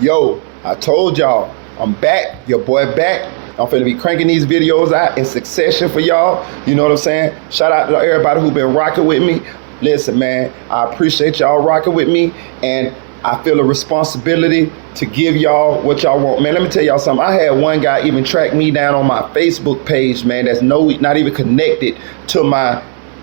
Yo, I told y'all, I'm back. Your boy back. I'm finna be cranking these videos out in succession for y'all. You know what I'm saying? Shout out to everybody who been rocking with me. Listen, man, I appreciate y'all rocking with me, and I feel a responsibility to give y'all what y'all want. Man, let me tell y'all something. I had one guy even track me down on my Facebook page, man, that's not even connected to my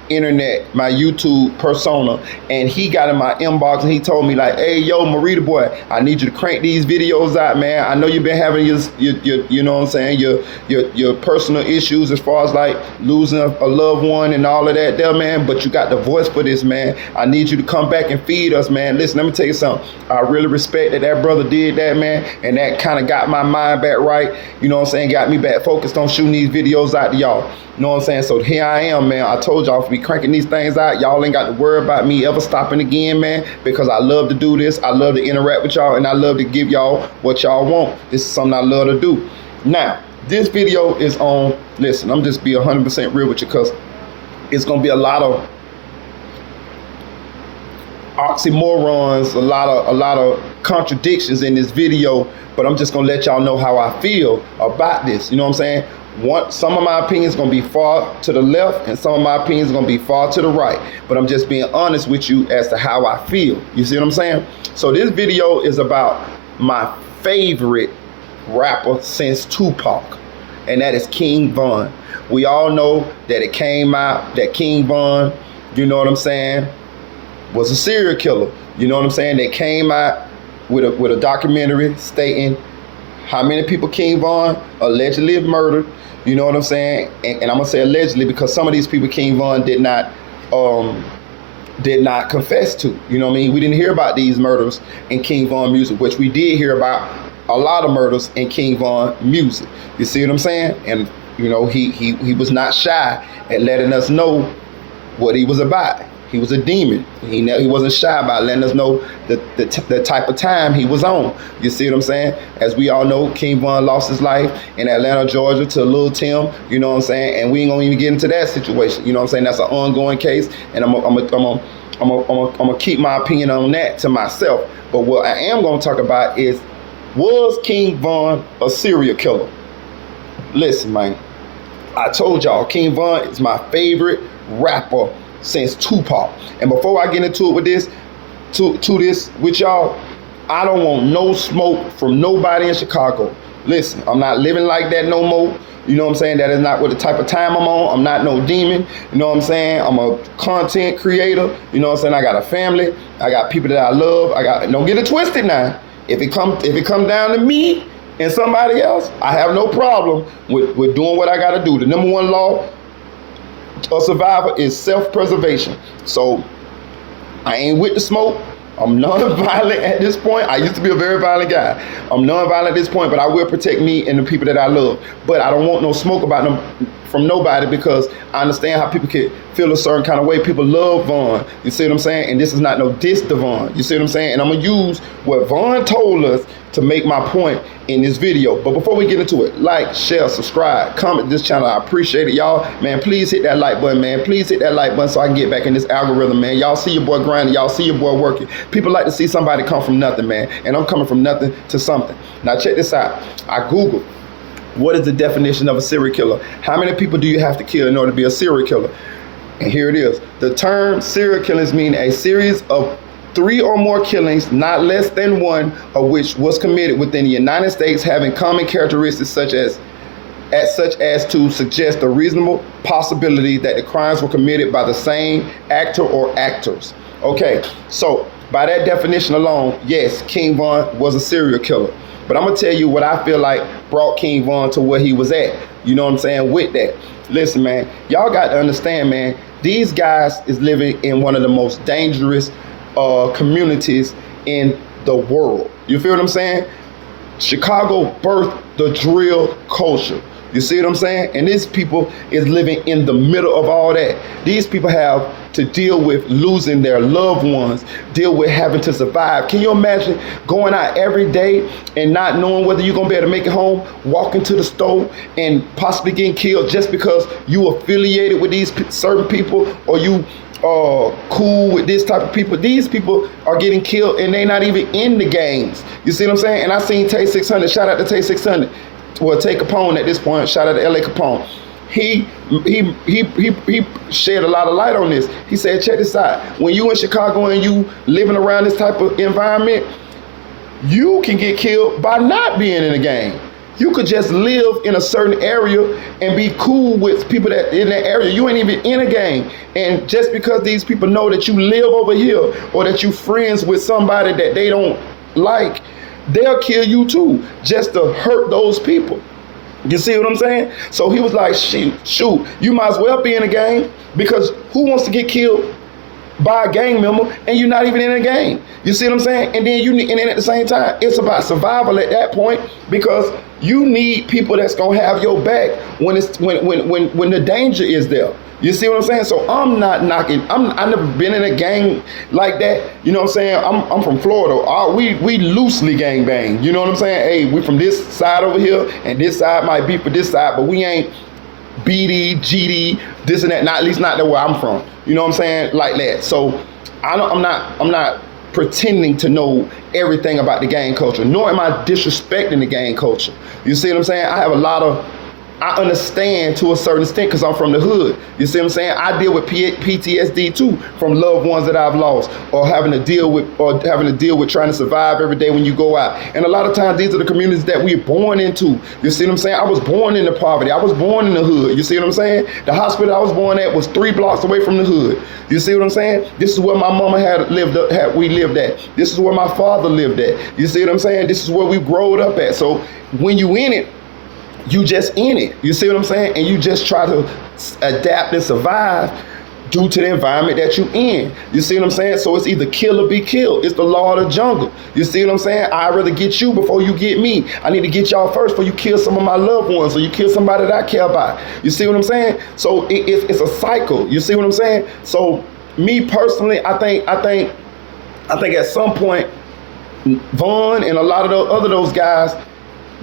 internet, my YouTube persona, and he got in my inbox and he told me like, hey, yo, Marita boy, I need you to crank these videos out, man. I know you've been having your you know what I'm saying, your personal issues as far as like losing a loved one and all of that there, man, but you got the voice for this, man. I need you to come back and feed us, man. Listen, let me tell you something. I really respect that brother did that, man, and that kind of got my mind back right, you know what I'm saying, got me back focused on shooting these videos out to y'all. You know what I'm saying? So here I am, man. I told y'all, if we cranking these things out, y'all ain't got to worry about me ever stopping again, man, because I love to do this. I love to interact with y'all, and I love to give y'all what y'all want. This is something I love to do. Now, this video is on, listen, I'm just be 100% real with you, because it's going to be a lot of oxymorons, a lot of contradictions in this video, but I'm just going to let y'all know how I feel about this. You know what I'm saying? Some of my opinions going to be far to the left, and some of my opinions going to be far to the right. But I'm just being honest with you as to how I feel. You see what I'm saying? So this video is about my favorite rapper since Tupac, and that is King Von. We all know that it came out that King Von, you know what I'm saying, was a serial killer. You know what I'm saying? They came out with a documentary stating how many people King Von allegedly murdered. You know what I'm saying? And I'm gonna say allegedly because some of these people King Von did not confess to. You know what I mean? We didn't hear about these murders in King Von music, which we did hear about a lot of murders in King Von music. You see what I'm saying? And you know, he was not shy at letting us know what he was about. He was a demon. He wasn't shy about letting us know the type of time he was on. You see what I'm saying? As we all know, King Von lost his life in Atlanta, Georgia to Lil Tim. You know what I'm saying? And we ain't gonna even get into that situation. You know what I'm saying? That's an ongoing case, and I'm gonna keep my opinion on that to myself. But what I am gonna talk about is, was King Von a serial killer? Listen, man. I told y'all, King Von is my favorite rapper since Tupac. And before I get into it with this, with y'all, I don't want no smoke from nobody in Chicago. Listen, I'm not living like that no more. You know what I'm saying? That is not what the type of time I'm on. I'm not no demon. You know what I'm saying? I'm a content creator. You know what I'm saying? I got a family. I got people that I love. Don't get it twisted now. If it come down to me and somebody else, I have no problem with doing what I got to do. The number one law a survivor is self-preservation. So I ain't with the smoke. I'm non-violent at this point. I used to be a very violent guy. I'm non-violent at this point, but I will protect me and the people that I love. But I don't want no smoke about them from nobody, because I understand how people can feel a certain kind of way. People love Von. You see what I'm saying? And this is not no diss to Von. You see what I'm saying? And I'm going to use what Von told us to make my point in this video. But before we get into it, like, share, subscribe, comment this channel. I appreciate it, y'all. Man, please hit that like button, man. Please hit that like button so I can get back in this algorithm, man. Y'all see your boy grinding. Y'all see your boy working. People like to see somebody come from nothing, man. And I'm coming from nothing to something. Now, check this out. I Googled, what is the definition of a serial killer? How many people do you have to kill in order to be a serial killer? And here it is. The term serial killers mean a series of 3 or more killings, not less than one of which was committed within the United States, having common characteristics such as to suggest a reasonable possibility that the crimes were committed by the same actor or actors. Okay, so by that definition alone, yes, King Von was a serial killer. But I'm going to tell you what I feel like brought King Von to where he was at. You know what I'm saying? With that. Listen, man, y'all got to understand, man, these guys is living in one of the most dangerous communities in the world. You feel what I'm saying? Chicago birthed the drill culture. You see what I'm saying? And these people is living in the middle of all that. These people have to deal with losing their loved ones, deal with having to survive. Can you imagine going out every day and not knowing whether you're gonna be able to make it home, walking to the store and possibly getting killed just because you affiliated with these certain people, or you cool with this type of people. These people are getting killed and they not even in the gangs. You see what I'm saying? And I seen Tay 600. Shout out to Tay 600. Well, Tay Capone at this point. Shout out to LA Capone. He shed a lot of light on this. He said, check this out. When you in Chicago and you living around this type of environment, you can get killed by not being in a gang. You could just live in a certain area and be cool with people that in that area. You ain't even in a gang. And just because these people know that you live over here or that you friends with somebody that they don't like, they'll kill you too, just to hurt those people. You see what I'm saying? So he was like, shoot, you might as well be in a gang, because who wants to get killed by a gang member and you're not even in a gang? You see what I'm saying? And then at the same time, it's about survival at that point, because you need people that's gonna have your back when the danger is there. You see what I'm saying? So I'm not knocking. I never been in a gang like that. You know what I'm saying? I'm from Florida. We loosely gang bang. You know what I'm saying? Hey, we from this side over here, and this side might be for this side, but we ain't BD, GD, this and that. Not, at least not the where I'm from. You know what I'm saying? Like that. So I'm not pretending to know everything about the gang culture, nor am I disrespecting the gang culture. You see what I'm saying? I understand to a certain extent because I'm from the hood. You see what I'm saying? I deal with PTSD too, from loved ones that I've lost, or having to deal with trying to survive every day when you go out. And a lot of times these are the communities that we're born into. You see what I'm saying? I was born into poverty. I was born in the hood. You see what I'm saying? The hospital I was born at was 3 blocks away from the hood. You see what I'm saying? This is where my mama we lived at. This is where my father lived at. You see what I'm saying? This is where we growed up at. So when you in it, you just in it. You see what I'm saying? And you just try to adapt and survive due to the environment that you in. You see what I'm saying? So it's either kill or be killed. It's the law of the jungle. You see what I'm saying? I'd rather get you before you get me. I need to get y'all first before you kill some of my loved ones or you kill somebody that I care about. You see what I'm saying? So it's a cycle. You see what I'm saying? So me personally, I think at some point, Von and a lot of those guys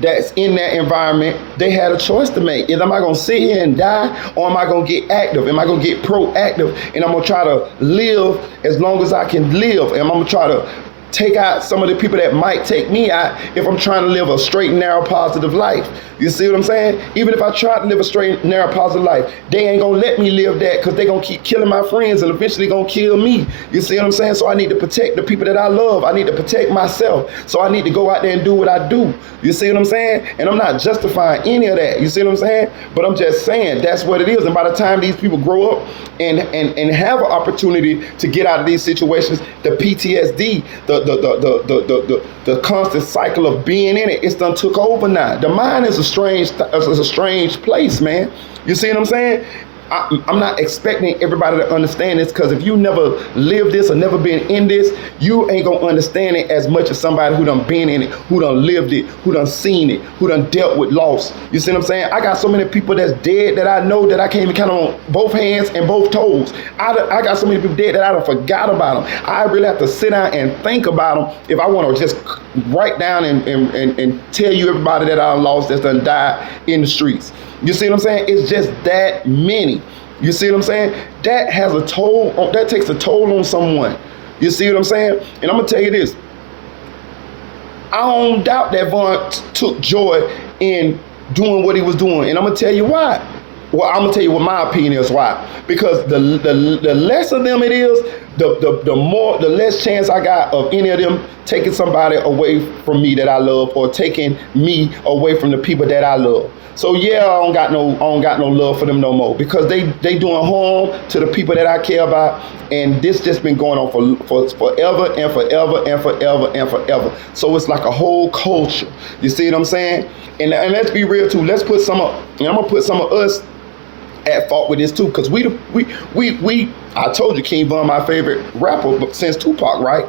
that's in that environment, they had a choice to make. Am I gonna sit here and die, or am I gonna get active? Am I gonna get proactive, and I'm gonna try to live as long as I can live? And I'm gonna try to take out some of the people that might take me out if I'm trying to live a straight, narrow, positive life. You see what I'm saying? Even if I try to live a straight, narrow, positive life, they ain't gonna let me live that, because they gonna keep killing my friends and eventually gonna kill me. You see what I'm saying? So I need to protect the people that I love. I need to protect myself. So I need to go out there and do what I do. You see what I'm saying? And I'm not justifying any of that. You see what I'm saying? But I'm just saying that's what it is. And by the time these people grow up and have an opportunity to get out of these situations, the PTSD, the constant cycle of being in it, it's done took over now. The mind is a strange place, man. You see what I'm saying? I'm not expecting everybody to understand this, because if you never lived this or never been in this, you ain't gonna understand it as much as somebody who done been in it, who done lived it, who done seen it, who done dealt with loss. You see what I'm saying? I got so many people that's dead that I know that I can't even count on both hands and both toes. I got so many people dead that I done forgot about them. I really have to sit down and think about them if I want to just write down and tell you everybody that I lost that's done died in the streets. You see what I'm saying? It's just that many. You see what I'm saying? That has a toll, that takes a toll on someone. You see what I'm saying? And I'm gonna tell you this. I don't doubt that Von took joy in doing what he was doing. And I'm gonna tell you why. Well, I'm gonna tell you what my opinion is why. Because the less of them it is, the less chance I got of any of them taking somebody away from me that I love, or taking me away from the people that I love. So yeah, I don't got no love for them no more, because they doing harm to the people that I care about, and this just been going on for forever and forever and forever and forever. So it's like a whole culture. You see what I'm saying? And let's be real too. Let's put some of, and I'm gonna put some of us at fault with this too, because we I told you King Von my favorite rapper since Tupac, right?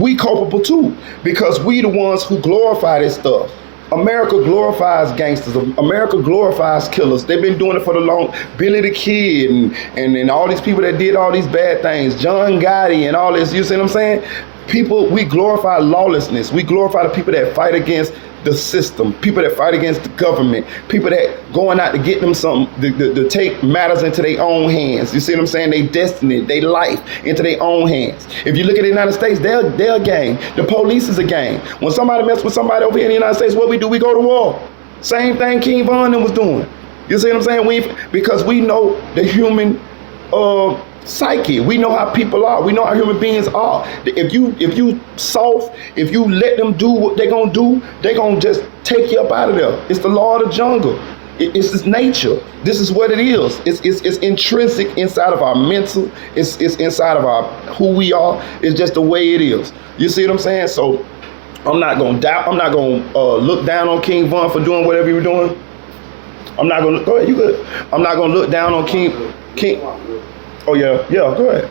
We culpable too, because we the ones who glorify this stuff. America glorifies gangsters. America glorifies killers. They've been doing it for the long. Billy the Kid and all these people that did all these bad things. John Gotti and all this. You see what I'm saying? People, we glorify lawlessness. We glorify the people that fight against the system, people that fight against the government, people that going out to get them something, to take matters into their own hands. You see what I'm saying? They destiny, they life into their own hands. If you look at the United States, they're a gang. The police is a gang. When somebody messes with somebody over here in the United States, what we do? We go to war. Same thing King Von was doing. You see what I'm saying? Because we know the human psyche. We know how people are. We know how human beings are. If you soft, if you let them do what they're gonna do, they're gonna just take you up out of there. It's the law of the jungle. It's just nature. This is what it is. It's intrinsic inside of our mental. It's inside of our who we are. It's just the way it is. You see what I'm saying? So I'm not gonna doubt. I'm not gonna look down on King Von for doing whatever he was doing. I'm not gonna go ahead. You good? I'm not gonna look down on King. Oh yeah, go ahead.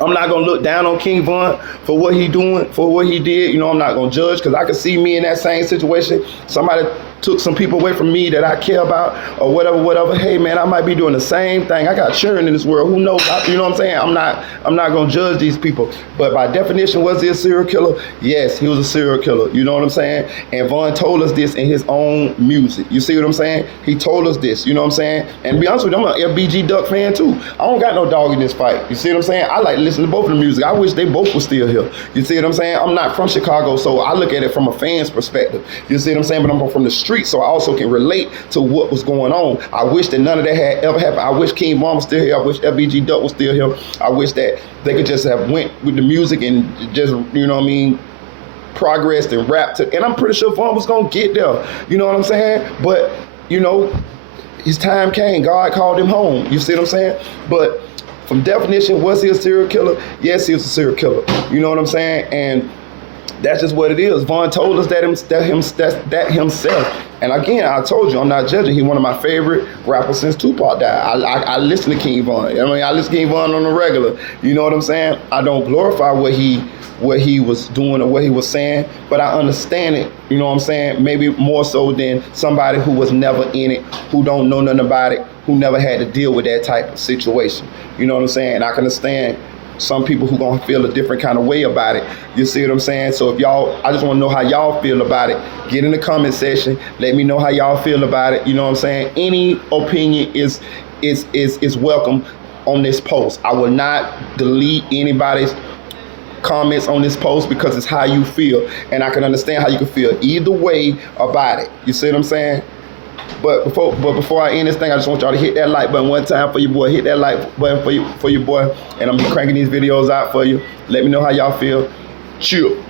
I'm not gonna look down on King Von for what he doing, for what he did. You know, I'm not gonna judge because I can see me in that same situation. Somebody took some people away from me that I care about or whatever. Hey man, I might be doing the same thing. I got children in this world. Who knows? You know what I'm saying? I'm not gonna judge these people. But by definition, was he a serial killer? Yes, he was a serial killer. You know what I'm saying? And Von told us this in his own music. You see what I'm saying? He told us this. You know what I'm saying? And to be honest with you, I'm an FBG Duck fan too. I don't got no dog in this fight. You see what I'm saying? I like to listen to both of the music. I wish they both were still here. You see what I'm saying? I'm not from Chicago, so I look at it from a fan's perspective. You see what I'm saying? But I'm from the street, so I also can relate to what was going on. I wish that none of that had ever happened. I wish King Von was still here. I wish FBG Duck was still here. I wish that they could just have went with the music and just, you know what I mean, progressed and rapped. And I'm pretty sure Von was going to get there. You know what I'm saying? But, you know, his time came. God called him home. You see what I'm saying? But from definition, was he a serial killer? Yes, he was a serial killer. You know what I'm saying? And that's just what it is. Von told us that himself. And again, I told you, I'm not judging. He's one of my favorite rappers since Tupac died. I listen to King Von. I mean, I listen to King Von on the regular. You know what I'm saying? I don't glorify what he was doing or what he was saying, but I understand it, you know what I'm saying? Maybe more so than somebody who was never in it, who don't know nothing about it, who never had to deal with that type of situation. You know what I'm saying? And I can understand some people who gonna feel a different kind of way about it. You see what I'm saying? So if y'all, I just wanna know how y'all feel about it. Get in the comment section. Let me know how y'all feel about it. You know what I'm saying? Any opinion is welcome on this post. I will not delete anybody's comments on this post because it's how you feel. And I can understand how you can feel either way about it. You see what I'm saying? But before I end this thing, I just want y'all to hit that like button one time for your boy. Hit that like button for your boy. And I'm gonna be cranking these videos out for you. Let me know how y'all feel. Chill.